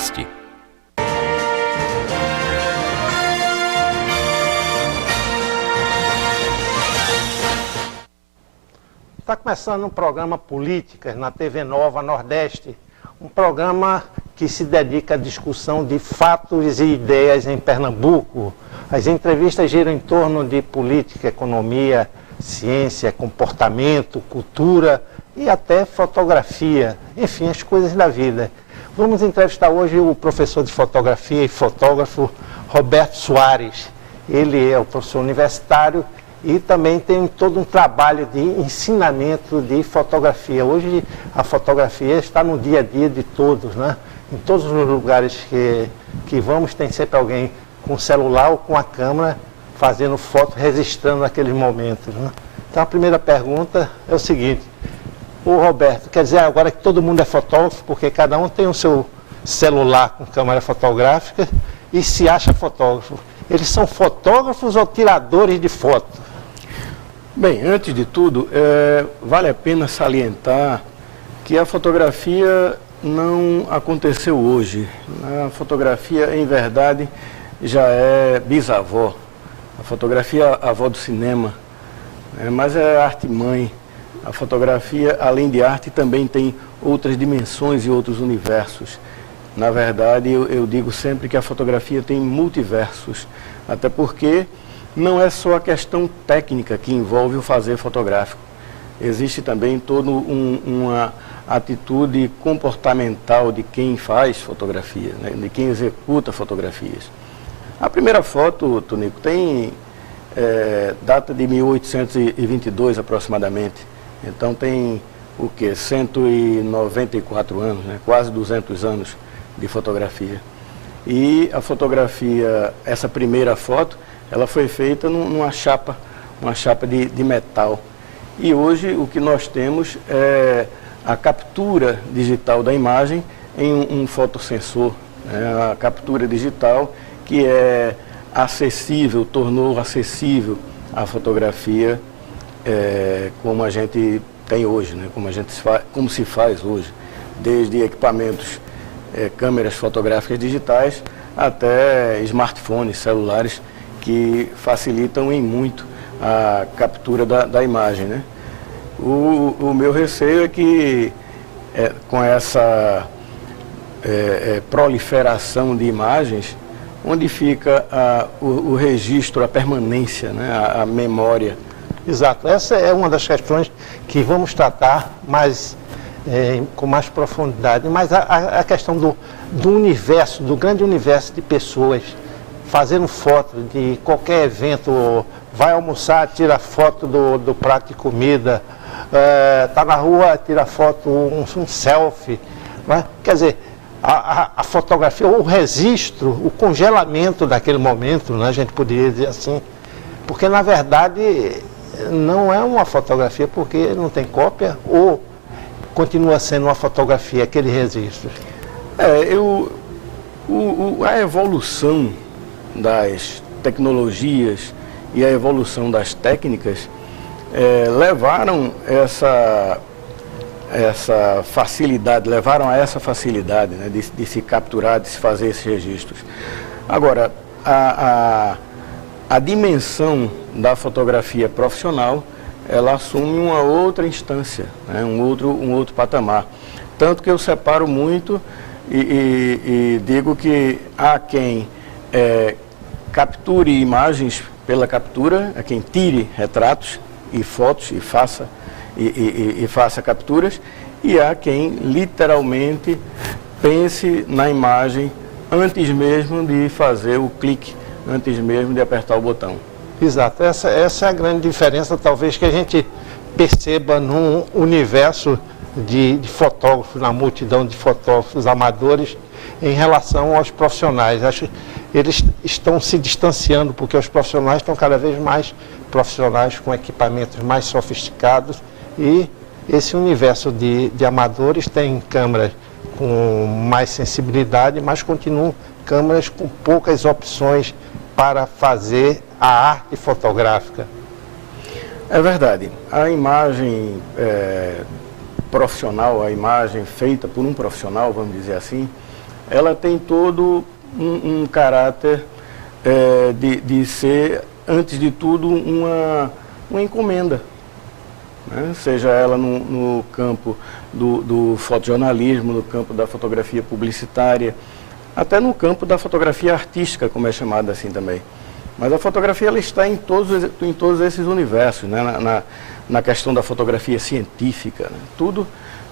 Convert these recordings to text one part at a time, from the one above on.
Nordeste. Está começando um programa Políticas na TV Nova Nordeste, um programa que se dedica à discussão de fatos e ideias em Pernambuco. As entrevistas giram em torno de política, economia, ciência, comportamento, cultura e até fotografia, enfim, as coisas da vida. Vamos entrevistar hoje o professor de fotografia e fotógrafo Roberto Soares. Ele é o professor universitário e também tem todo um trabalho de ensinamento de fotografia. Hoje a fotografia está no dia a dia de todos, né? Em todos os lugares que vamos tem sempre alguém com o celular ou com a câmera fazendo foto, registrando aqueles momentos, né? Então a primeira pergunta é o seguinte: ô Roberto, quer dizer agora que todo mundo é fotógrafo, porque cada um tem o seu celular com câmera fotográfica e se acha fotógrafo. Eles são fotógrafos ou tiradores de foto? Bem, antes de tudo, vale a pena salientar que a fotografia não aconteceu hoje. A fotografia, em verdade, já é bisavó. A fotografia é a avó do cinema, mas é arte-mãe. A fotografia, além de arte, também tem outras dimensões e outros universos. Na verdade, eu digo sempre que a fotografia tem multiversos, até porque não é só a questão técnica que envolve o fazer fotográfico. Existe também toda uma atitude comportamental de quem faz fotografia, né? De quem executa fotografias. A primeira foto, Tonico, tem data de 1822 aproximadamente. Então tem o quê? 194 anos, né? Quase 200 anos de fotografia. E a fotografia, essa primeira foto, ela foi feita numa chapa, uma chapa de metal. E hoje o que nós temos é a captura digital da imagem em um fotossensor, né? A captura digital que é acessível, tornou acessível a fotografia como a gente tem hoje, né? Como se faz hoje, desde equipamentos, câmeras fotográficas digitais até smartphones, celulares, que facilitam em muito a captura da imagem, né? O meu receio é que com essa proliferação de imagens, onde fica o registro, a permanência, né? A memória. Exato, essa é uma das questões que vamos tratar com mais profundidade, mas a questão do universo, do grande universo de pessoas, fazendo foto de qualquer evento, vai almoçar, tira foto do prato de comida, está na rua, tira foto, um selfie, né? Quer dizer, a fotografia, o registro, o congelamento daquele momento, né? A gente poderia dizer assim, porque na verdade não é uma fotografia porque não tem cópia, ou continua sendo uma fotografia, aquele registro? A evolução das tecnologias e a evolução das técnicas levaram essa facilidade, levaram a essa facilidade, né, de se capturar, de se fazer esses registros. Agora, a dimensão da fotografia profissional, ela assume uma outra instância, né, um outro patamar. Tanto que eu separo muito e digo que há quem capture imagens pela captura, há quem tire retratos e fotos e faça capturas, e há quem literalmente pense na imagem antes mesmo de fazer o clique, antes mesmo de apertar o botão. Exato, essa é a grande diferença, talvez, que a gente perceba num universo de fotógrafos, na multidão de fotógrafos amadores, em relação aos profissionais. Acho que eles estão se distanciando, porque os profissionais estão cada vez mais profissionais, com equipamentos mais sofisticados, e esse universo de amadores tem câmeras com mais sensibilidade, mas continuam câmeras com poucas opções para fazer a arte fotográfica. É verdade. A imagem profissional, a imagem feita por um profissional, vamos dizer assim, ela tem todo um caráter de ser, antes de tudo, uma encomenda, né? Seja ela no campo do fotojornalismo, no campo da fotografia publicitária, até no campo da fotografia artística, como é chamada assim também. Mas a fotografia ela está em todos esses universos, né? Na questão da fotografia científica, né?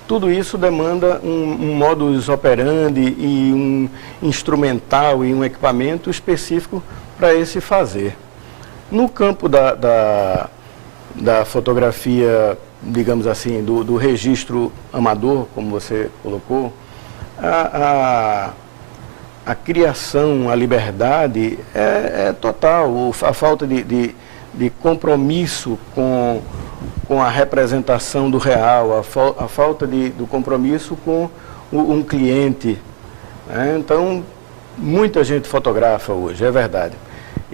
Tudo isso demanda um modus operandi e um instrumental e um equipamento específico para esse fazer. No campo da fotografia, digamos assim, do registro amador, como você colocou, a criação, a liberdade é total. A falta de compromisso com a representação do real, a falta do compromisso com um cliente, né? Então, muita gente fotografa hoje, é verdade.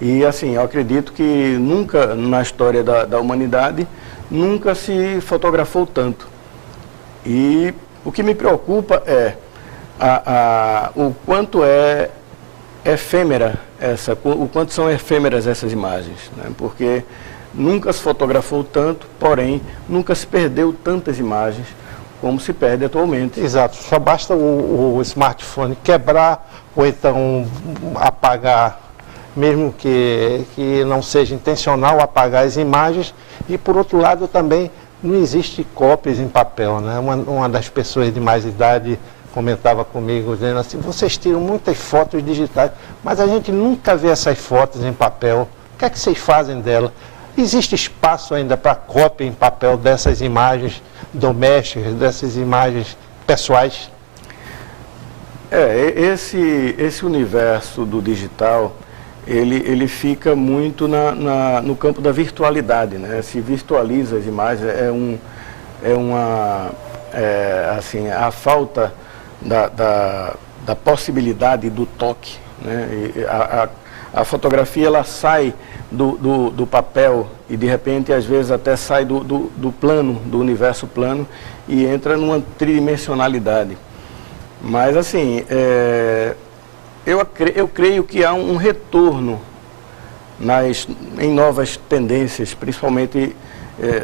E assim, eu acredito que nunca na história da humanidade, nunca se fotografou tanto. E o que me preocupa é o quanto é efêmera o quanto são efêmeras essas imagens, né? Porque nunca se fotografou tanto, porém nunca se perdeu tantas imagens como se perde atualmente. Exato, só basta o smartphone quebrar ou então apagar, mesmo que não seja intencional, apagar as imagens. E por outro lado também não existe cópias em papel, né? Uma das pessoas de mais idade comentava comigo, dizendo assim, vocês tiram muitas fotos digitais, mas a gente nunca vê essas fotos em papel. O que é que vocês fazem dela? Existe espaço ainda para cópia em papel dessas imagens domésticas, dessas imagens pessoais? Esse universo do digital, ele fica muito no campo da virtualidade, né? Se virtualiza as imagens, assim, a falta da possibilidade do toque, né? A fotografia ela sai do papel e de repente às vezes até sai do plano, do universo plano e entra numa tridimensionalidade. Mas assim, eu creio que há um retorno em novas tendências, principalmente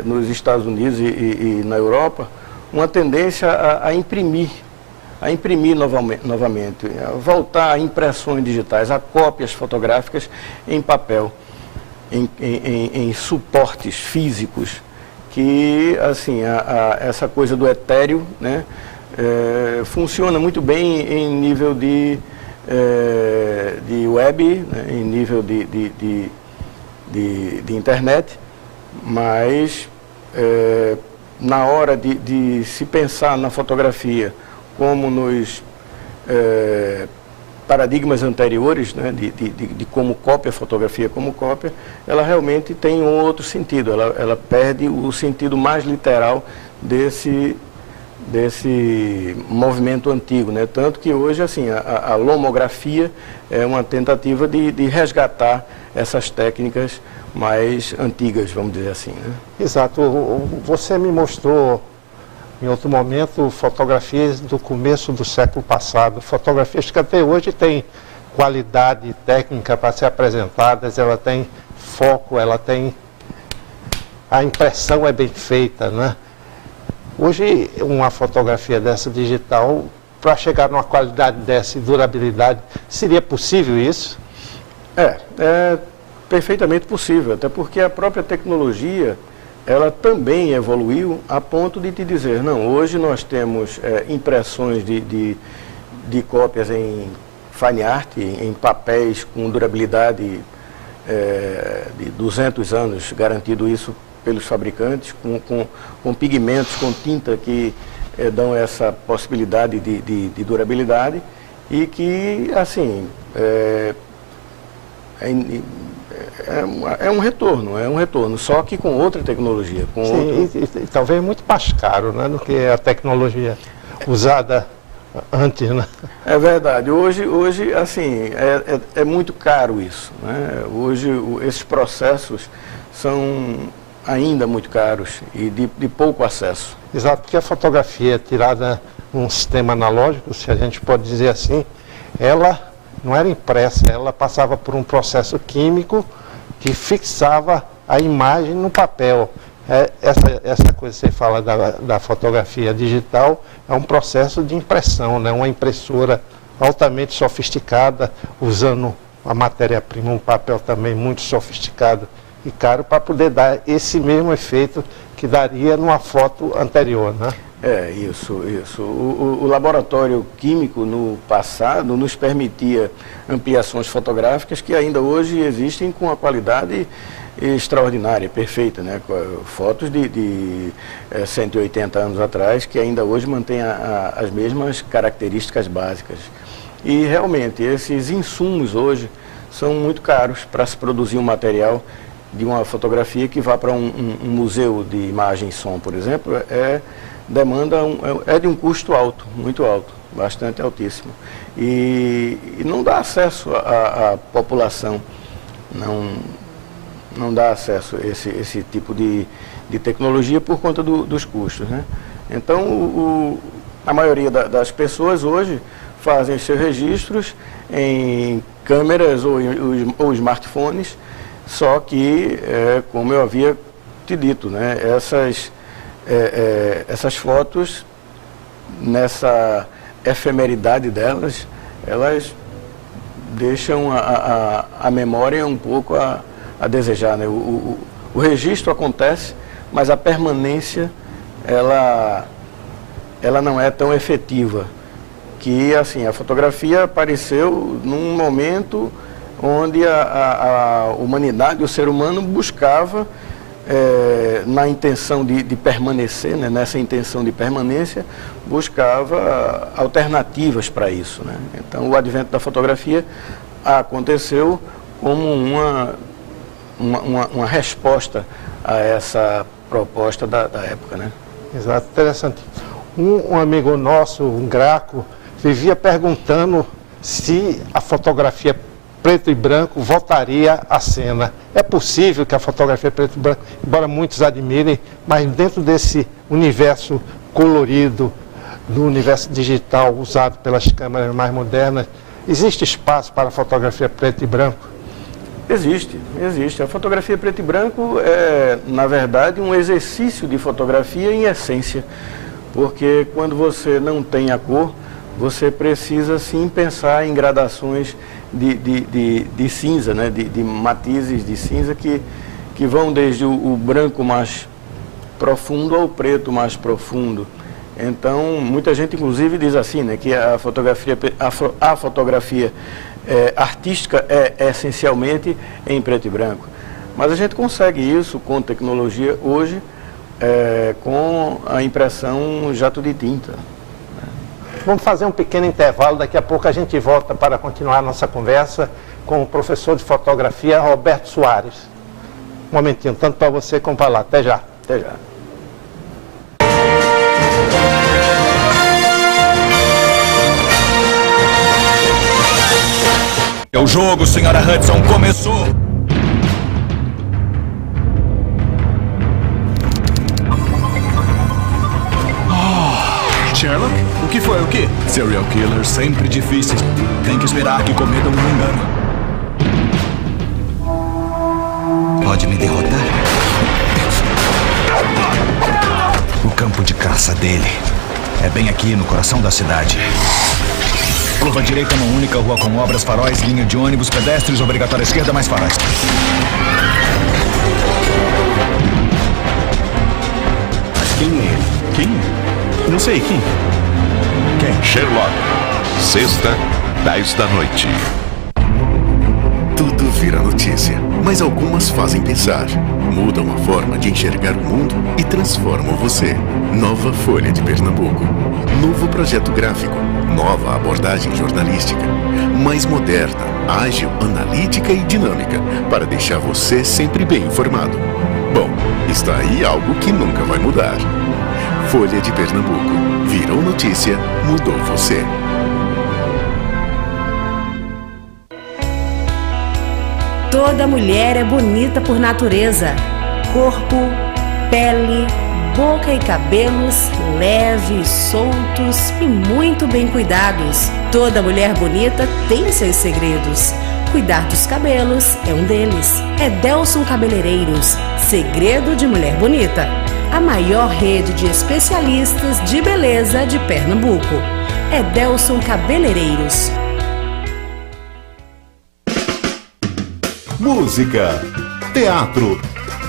nos Estados Unidos e na Europa, uma tendência a imprimir novamente, a voltar a impressões digitais, a cópias fotográficas em papel, em suportes físicos, que assim, essa coisa do etéreo, né, funciona muito bem em nível de web, né, em nível de internet, mas na hora de se pensar na fotografia como nos paradigmas anteriores, né, de como cópia, fotografia como cópia, ela realmente tem um outro sentido, ela perde o sentido mais literal desse movimento antigo, né? Tanto que hoje assim, a lomografia é uma tentativa de resgatar essas técnicas mais antigas, vamos dizer assim, né? Exato. Você me mostrou em outro momento fotografias do começo do século passado, fotografias que até hoje têm qualidade técnica para ser apresentadas, ela tem foco, a impressão é bem feita, né? Hoje uma fotografia dessa digital, para chegar numa qualidade dessa e durabilidade, seria possível isso? É perfeitamente possível, até porque a própria tecnologia ela também evoluiu a ponto de te dizer, não, hoje nós temos impressões de cópias em fine art, em papéis com durabilidade de 200 anos, garantido isso pelos fabricantes, com pigmentos, com tinta que dão essa possibilidade de durabilidade e que, assim, é um retorno, só que com outra tecnologia. Sim, e talvez muito mais caro, né, do que a tecnologia usada antes, né? É verdade. Hoje assim, é muito caro isso, né? Hoje esses processos são ainda muito caros e de pouco acesso. Exato, porque a fotografia tirada num sistema analógico, se a gente pode dizer assim, ela não era impressa, ela passava por um processo químico que fixava a imagem no papel. Essa coisa que você fala da fotografia digital é um processo de impressão, né? Uma impressora altamente sofisticada, usando a matéria-prima, um papel também muito sofisticado e caro, para poder dar esse mesmo efeito que daria numa foto anterior, né? Isso. O laboratório químico no passado nos permitia ampliações fotográficas que ainda hoje existem com a qualidade extraordinária, perfeita, né? Fotos de 180 anos atrás que ainda hoje mantêm as mesmas características básicas. E realmente esses insumos hoje são muito caros para se produzir um material de uma fotografia que vá para um museu de imagem e som, por exemplo, de um custo alto, muito alto, bastante altíssimo. E não dá acesso à população, não dá acesso a esse tipo de tecnologia por conta dos custos, né? Então, a maioria das pessoas hoje fazem os seus registros em câmeras ou smartphones, só que, como eu havia te dito, né, essas fotos, nessa efemeridade delas, elas deixam a memória um pouco a desejar, né? O registro acontece, mas a permanência, ela não é tão efetiva. Que, assim, a fotografia apareceu num momento onde a humanidade, o ser humano, buscava, na intenção de permanecer, né, nessa intenção de permanência, buscava alternativas para isso, né? Então, o advento da fotografia aconteceu como uma resposta a essa proposta da época, né? Exato, interessante. Um amigo nosso, um Graco, vivia perguntando se a fotografia preto e branco voltaria à cena. É possível que a fotografia preto e branco, embora muitos admirem, mas dentro desse universo colorido, do universo digital usado pelas câmeras mais modernas, existe espaço para a fotografia preto e branco? Existe. A fotografia preto e branco é, na verdade, um exercício de fotografia em essência, porque quando você não tem a cor, você precisa sim pensar em gradações de cinza, né? de matizes de cinza que vão desde o branco mais profundo ao preto mais profundo. Então, muita gente inclusive diz assim, né, que a fotografia artística é essencialmente em preto e branco. Mas a gente consegue isso com tecnologia hoje, com a impressão jato de tinta. Vamos fazer um pequeno intervalo, daqui a pouco a gente volta para continuar a nossa conversa com o professor de fotografia Roberto Soares. Um momentinho, tanto para você como para lá. Até já. Até já. O jogo, senhora Hudson, começou! Sherlock? O que foi? O quê? Serial killers sempre difíceis. Tem que esperar que cometam um engano. Pode me derrotar? O campo de caça dele é bem aqui no coração da cidade. Curva direita, mão única, rua com obras, faróis, linha de ônibus, pedestres, obrigatória esquerda, mais faróis. Quem é ele? Quem? Não sei, quem? Sherlock, sexta, 10 da noite. Tudo vira notícia, mas algumas fazem pensar, mudam a forma de enxergar o mundo e transformam você. Nova Folha de Pernambuco. Novo projeto gráfico. Nova abordagem jornalística. Mais moderna, ágil, analítica e dinâmica, para deixar você sempre bem informado. Bom, está aí algo que nunca vai mudar. Folha de Pernambuco. Virou notícia, mudou você. Toda mulher é bonita por natureza. Corpo, pele, boca e cabelos leves, soltos e muito bem cuidados. Toda mulher bonita tem seus segredos. Cuidar dos cabelos é um deles. Edelson Cabeleireiros, segredo de mulher bonita. A maior rede de especialistas de beleza de Pernambuco. Edelson Cabeleireiros. Música, teatro,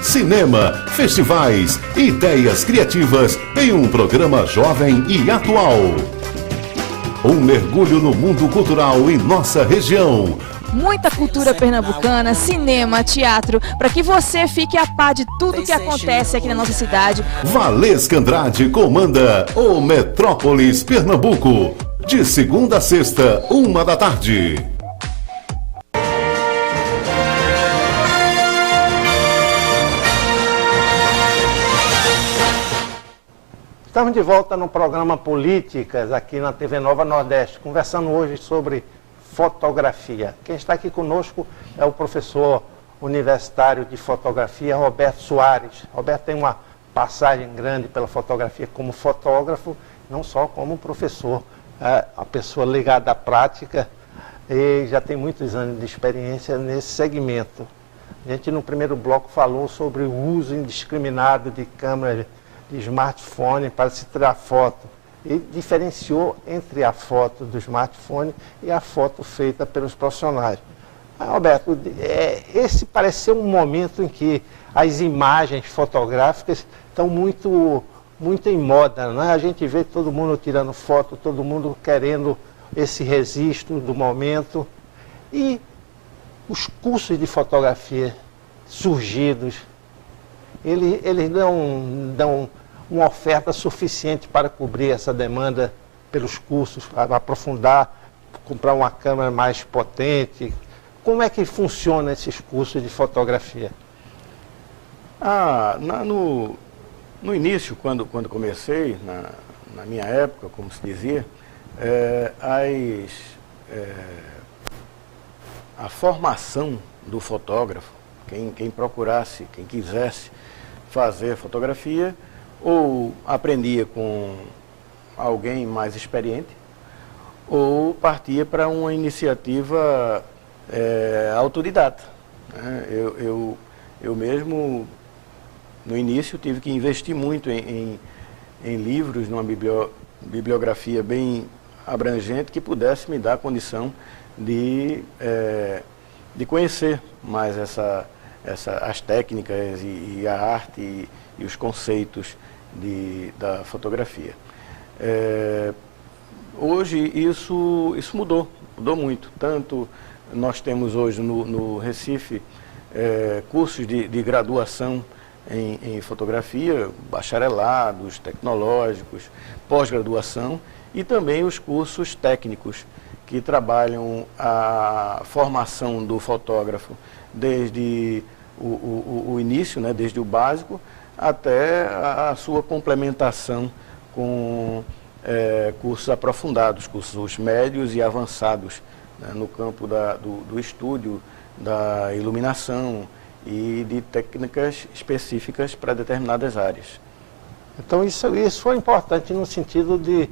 cinema, festivais, ideias criativas em um programa jovem e atual. Um mergulho no mundo cultural em nossa região. Muita cultura pernambucana, cinema, teatro, para que você fique a par de tudo que acontece aqui na nossa cidade. Valesca Andrade comanda o Metrópolis Pernambuco, de segunda a sexta, 13h. Estamos de volta no programa Políticas, aqui na TV Nova Nordeste, conversando hoje sobre fotografia. Quem está aqui conosco é o professor universitário de fotografia, Roberto Soares. Roberto tem uma passagem grande pela fotografia como fotógrafo, não só como professor, a pessoa ligada à prática e já tem muitos anos de experiência nesse segmento. A gente no primeiro bloco falou sobre o uso indiscriminado de câmeras de smartphone para se tirar foto. E diferenciou entre a foto do smartphone e a foto feita pelos profissionais. Roberto, esse parece ser um momento em que as imagens fotográficas estão muito em moda, né? A gente vê todo mundo tirando foto, todo mundo querendo esse registro do momento. E os cursos de fotografia surgidos, eles dão uma oferta suficiente para cobrir essa demanda pelos cursos, para aprofundar, comprar uma câmera mais potente. Como é que funcionam esses cursos de fotografia? No início, quando comecei, na minha época, como se dizia, a formação do fotógrafo, quem procurasse, quem quisesse fazer fotografia, ou aprendia com alguém mais experiente, ou partia para uma iniciativa autodidata. Né? Eu mesmo, no início, tive que investir muito em livros, numa bibliografia bem abrangente, que pudesse me dar a condição de conhecer mais as técnicas e a arte e os conceitos da fotografia. Hoje isso mudou muito. Tanto nós temos hoje no Recife cursos de graduação em fotografia, bacharelados, tecnológicos, pós-graduação e também os cursos técnicos que trabalham a formação do fotógrafo desde o início, né, desde o básico, até a sua complementação com cursos aprofundados, cursos médios e avançados, né, no campo do estúdio, da iluminação e de técnicas específicas para determinadas áreas. Então isso foi importante no sentido de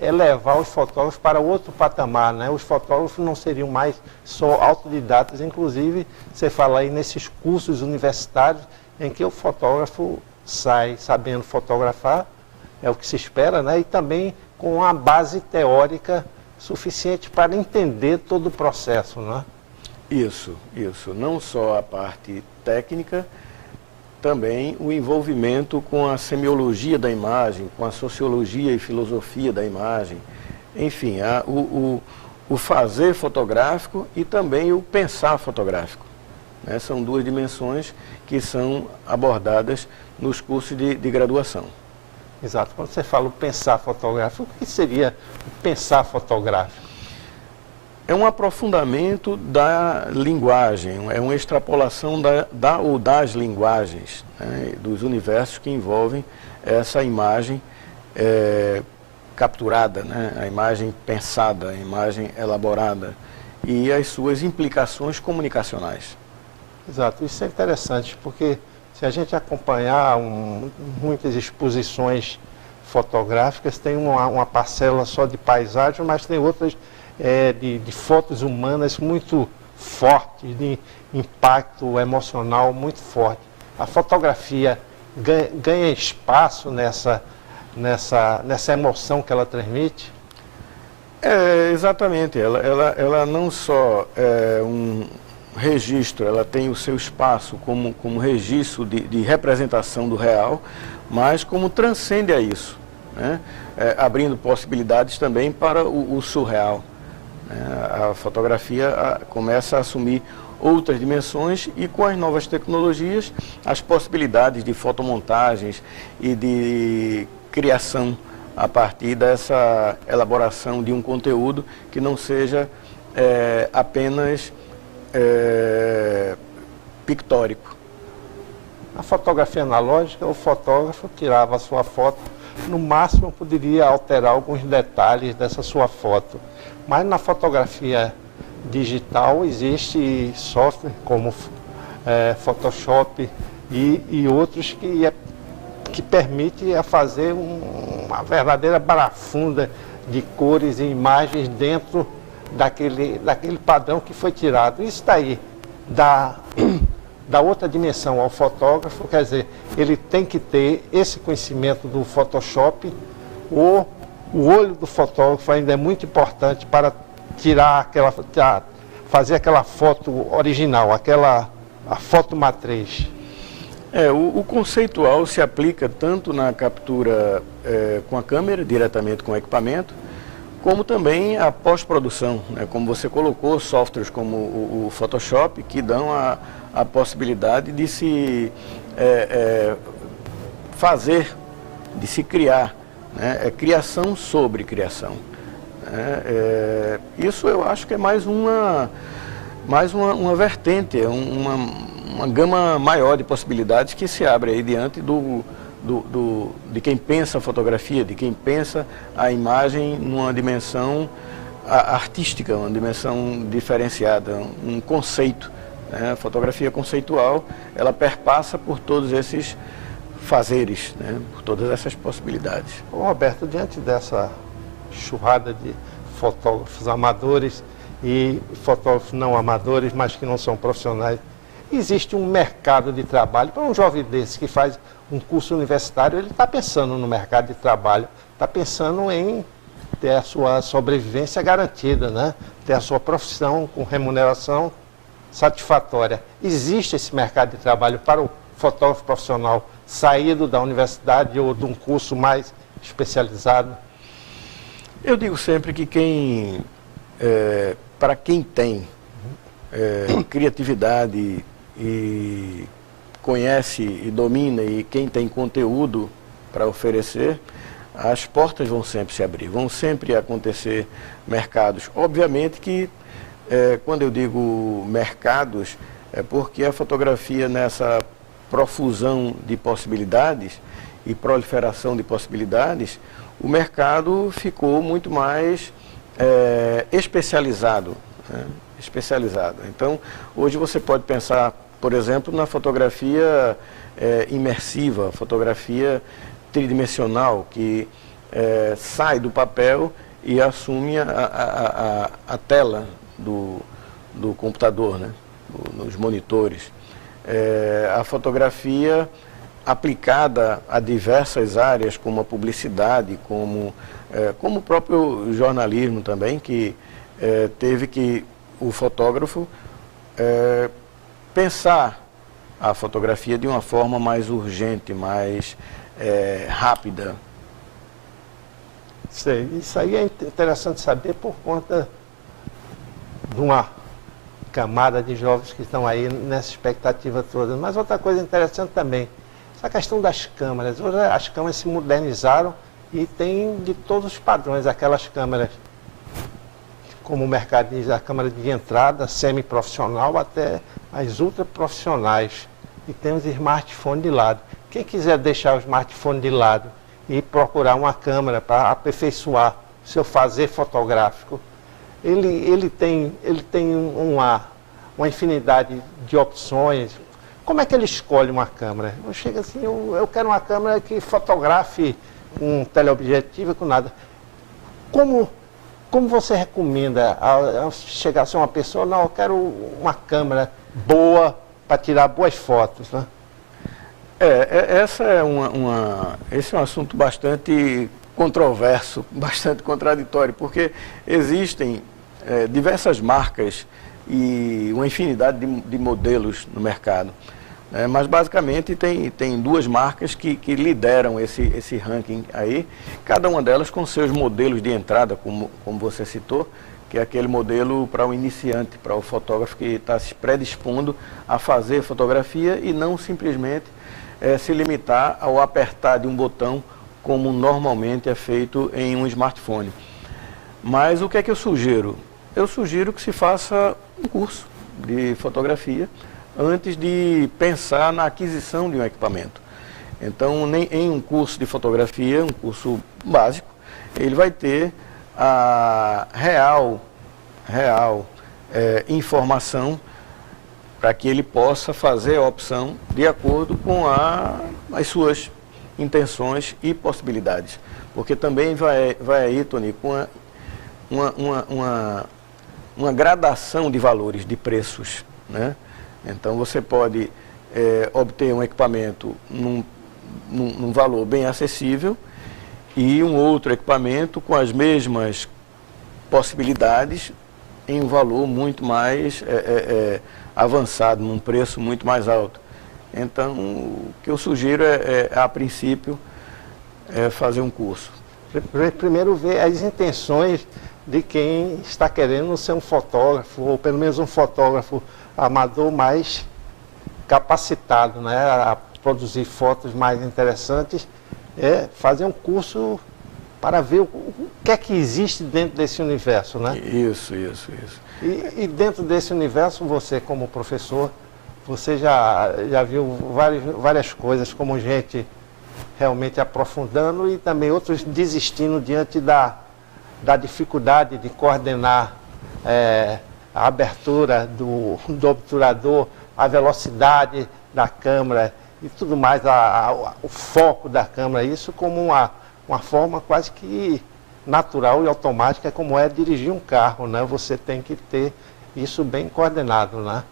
elevar os fotógrafos para outro patamar, né? Os fotógrafos não seriam mais só autodidatas, inclusive você fala aí nesses cursos universitários em que o fotógrafo sai sabendo fotografar, é o que se espera, né? E também com uma base teórica suficiente para entender todo o processo, né? Isso. Não só a parte técnica, também o envolvimento com a semiologia da imagem, com a sociologia e filosofia da imagem. Enfim, o fazer fotográfico e também o pensar fotográfico. Né? São duas dimensões que são abordadas nos cursos de graduação. Exato. Quando você fala o pensar fotográfico, o que seria o pensar fotográfico? É um aprofundamento da linguagem, é uma extrapolação das linguagens, né, dos universos que envolvem essa imagem capturada, né, a imagem pensada, a imagem elaborada e as suas implicações comunicacionais. Exato, isso é interessante, porque Se a gente acompanhar muitas exposições fotográficas, tem uma parcela só de paisagem, mas tem outras de fotos humanas muito fortes, de impacto emocional muito forte. A fotografia ganha espaço nessa emoção que ela transmite? Exatamente. Ela não só é um registro, ela tem o seu espaço como registro de representação do real, mas como transcende a isso, né? Abrindo possibilidades também para o surreal. A fotografia começa a assumir outras dimensões e com as novas tecnologias, as possibilidades de fotomontagens e de criação a partir dessa elaboração de um conteúdo que não seja apenas pictórico. Na fotografia analógica, o fotógrafo tirava a sua foto, no máximo poderia alterar alguns detalhes dessa sua foto. Mas na fotografia digital existe software como Photoshop e outros que permite fazer uma verdadeira barafunda de cores e imagens dentro daquele padrão que foi tirado. Isso daí dá outra dimensão ao fotógrafo, quer dizer, ele tem que ter esse conhecimento do Photoshop. O olho do fotógrafo ainda é muito importante para fazer aquela foto original, a foto matriz. O conceitual se aplica tanto na captura com a câmera, diretamente com o equipamento, como também a pós-produção, né? Como você colocou, softwares como o Photoshop, que dão a possibilidade de se fazer, de se criar, né? Criação sobre criação. Isso eu acho que é mais uma vertente, uma gama maior de possibilidades que se abre aí diante de quem pensa a fotografia, de quem pensa a imagem numa dimensão artística, uma dimensão diferenciada, um conceito. A fotografia conceitual, ela perpassa por todos esses fazeres, né? Por todas essas possibilidades. Roberto, diante dessa churrada de fotógrafos amadores e fotógrafos não amadores, mas que não são profissionais, existe um mercado de trabalho para um jovem desse que faz um curso universitário. Ele está pensando no mercado de trabalho, está pensando em ter a sua sobrevivência garantida, né? Ter a sua profissão com remuneração satisfatória. Existe esse mercado de trabalho para o fotógrafo profissional saído da universidade ou de um curso mais especializado? Eu digo sempre que para quem tem criatividade e conhece e domina, e quem tem conteúdo para oferecer, as portas vão sempre se abrir, vão sempre acontecer mercados. Obviamente que quando eu digo mercados, é porque a fotografia, nessa profusão de possibilidades e proliferação de possibilidades, o mercado ficou muito mais especializado, né? Especializado. Então, hoje você pode pensar, por exemplo, na fotografia imersiva, fotografia tridimensional, que sai do papel e assume a tela do computador, né? Nos monitores. A fotografia aplicada a diversas áreas, como a publicidade, como o próprio jornalismo também, que teve que o fotógrafo pensar a fotografia de uma forma mais urgente, mais rápida. Sei. Isso aí é interessante saber por conta de uma camada de jovens que estão aí nessa expectativa toda. Mas outra coisa interessante também, essa questão das câmeras. Hoje as câmeras se modernizaram e tem de todos os padrões, aquelas câmeras, como o mercado diz, a câmera de entrada, semi-profissional, até as ultra-profissionais. E tem os smartphones de lado. Quem quiser deixar o smartphone de lado e procurar uma câmera para aperfeiçoar o seu fazer fotográfico, ele tem uma infinidade de opções. Como é que ele escolhe uma câmera? Eu chego assim, eu quero uma câmera que fotografe com teleobjetivo, com nada. Como você recomenda ao chegar a ser uma pessoa, não, eu quero uma câmera boa para tirar boas fotos, né? Esse é um assunto bastante controverso, bastante contraditório, porque existem diversas marcas e uma infinidade de modelos no mercado. Mas basicamente tem duas marcas que lideram esse ranking aí, cada uma delas com seus modelos de entrada, como você citou, que é aquele modelo para o iniciante, para o fotógrafo que está se predispondo a fazer fotografia e não simplesmente se limitar ao apertar de um botão como normalmente é feito em um smartphone. Mas o que é que eu sugiro? Eu sugiro que se faça um curso de fotografia antes de pensar na aquisição de um equipamento. Então, em um curso de fotografia, um curso básico, ele vai ter a real informação para que ele possa fazer a opção de acordo com as suas intenções e possibilidades. Porque também vai aí, Tony, com uma gradação de valores, de preços, né? Então você pode obter um equipamento num valor bem acessível e um outro equipamento com as mesmas possibilidades em um valor muito mais avançado, num preço muito mais alto. Então, o que eu sugiro a princípio, fazer um curso. Primeiro ver as intenções de quem está querendo ser um fotógrafo, ou pelo menos um fotógrafo amador mais capacitado, né, a produzir fotos mais interessantes, fazer um curso para ver o que é que existe dentro desse universo, né? Isso. E dentro desse universo, você como professor, você já viu várias coisas, como gente realmente aprofundando e também outros desistindo diante da dificuldade de coordenar a abertura do obturador, a velocidade da câmera e tudo mais, o foco da câmera, isso como uma forma quase que natural e automática, como é dirigir um carro, né? Você tem que ter isso bem coordenado, né?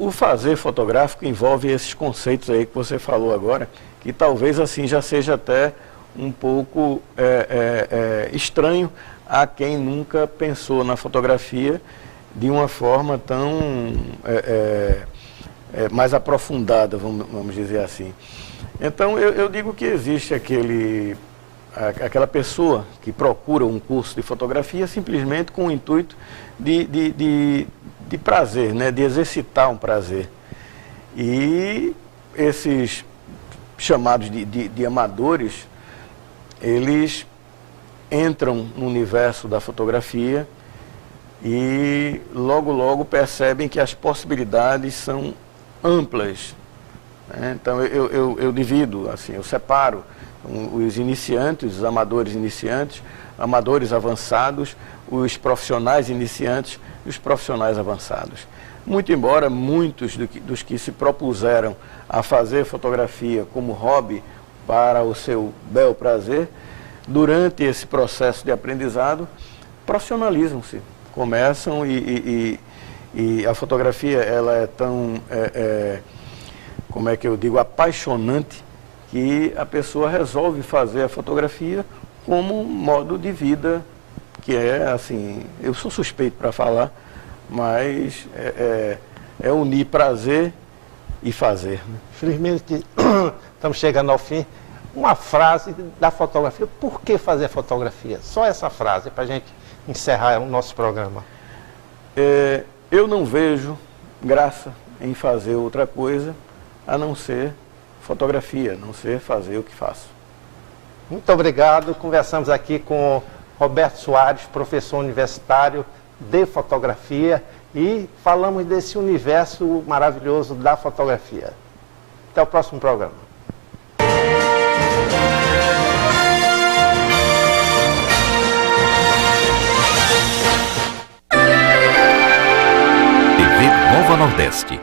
O fazer fotográfico envolve esses conceitos aí que você falou agora, que talvez assim já seja até um pouco estranho a quem nunca pensou na fotografia de uma forma tão mais aprofundada, vamos dizer assim. Então, eu digo que existe aquela pessoa que procura um curso de fotografia simplesmente com o intuito de prazer, né? De exercitar um prazer. E esses chamados de amadores, eles entram no universo da fotografia e logo percebem que as possibilidades são amplas. Então eu divido, assim, eu separo os iniciantes, os amadores iniciantes, amadores avançados, os profissionais iniciantes e os profissionais avançados. Muito embora muitos dos que se propuseram a fazer fotografia como hobby para o seu bel prazer, durante esse processo de aprendizado, profissionalizam-se, começam e a fotografia ela é tão, como é que eu digo, apaixonante, que a pessoa resolve fazer a fotografia como um modo de vida, que é assim, eu sou suspeito para falar, mas é unir prazer e fazer, né? Felizmente estamos chegando ao fim. Uma frase da fotografia, por que fazer fotografia? Só essa frase para a gente encerrar o nosso programa. Eu não vejo graça em fazer outra coisa a não ser fotografia, a não ser fazer o que faço. Muito obrigado. Conversamos aqui com Roberto Soares, professor universitário de fotografia, e falamos desse universo maravilhoso da fotografia. Até o próximo programa. TV Nova Nordeste.